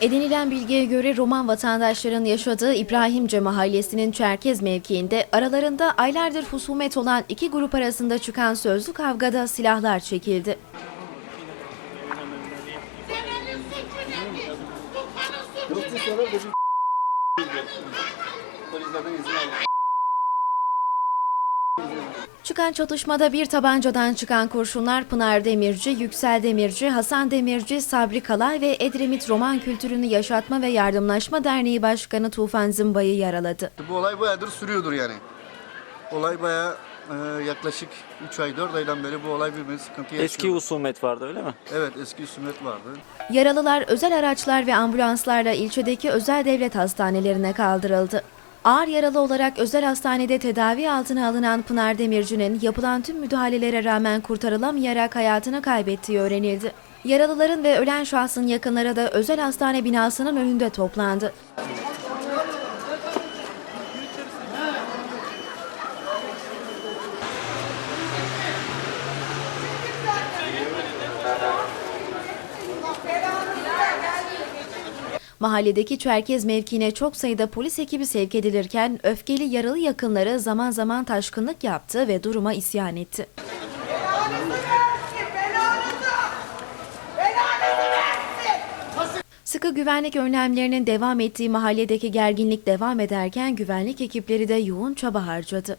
Edinilen bilgiye göre Roman vatandaşların yaşadığı İbrahimce mahallesinin Çerkez mevkiinde aralarında aylardır husumet olan iki grup arasında çıkan sözlü kavgada silahlar çekildi. Çıkan çatışmada bir tabancadan çıkan kurşunlar Pınar Demirci, Yüksel Demirci, Hasan Demirci, Sabri Kalay ve Edremit Roman Kültürünü Yaşatma ve Yardımlaşma Derneği Başkanı Tufan Zımbay'ı yaraladı. Bu olay bayağıdır sürüyordur yani. Olay bayağı e, yaklaşık 3 ay 4 aydan beri bu olay birbirine sıkıntı yaşıyor. Eski husumet vardı öyle mi? Evet eski sünnet vardı. Yaralılar özel araçlar ve ambulanslarla ilçedeki özel devlet hastanelerine kaldırıldı. Ağır yaralı olarak özel hastanede tedavi altına alınan Pınar Demirci'nin yapılan tüm müdahalelere rağmen kurtarılamayarak hayatını kaybettiği öğrenildi. Yaralıların ve ölen şahsın yakınları da özel hastane binasının önünde toplandı. Mahalledeki Çerkez mevkiine çok sayıda polis ekibi sevk edilirken öfkeli yaralı yakınları zaman zaman taşkınlık yaptı ve duruma isyan etti. Sıkı güvenlik önlemlerinin devam ettiği mahalledeki gerginlik devam ederken güvenlik ekipleri de yoğun çaba harcadı.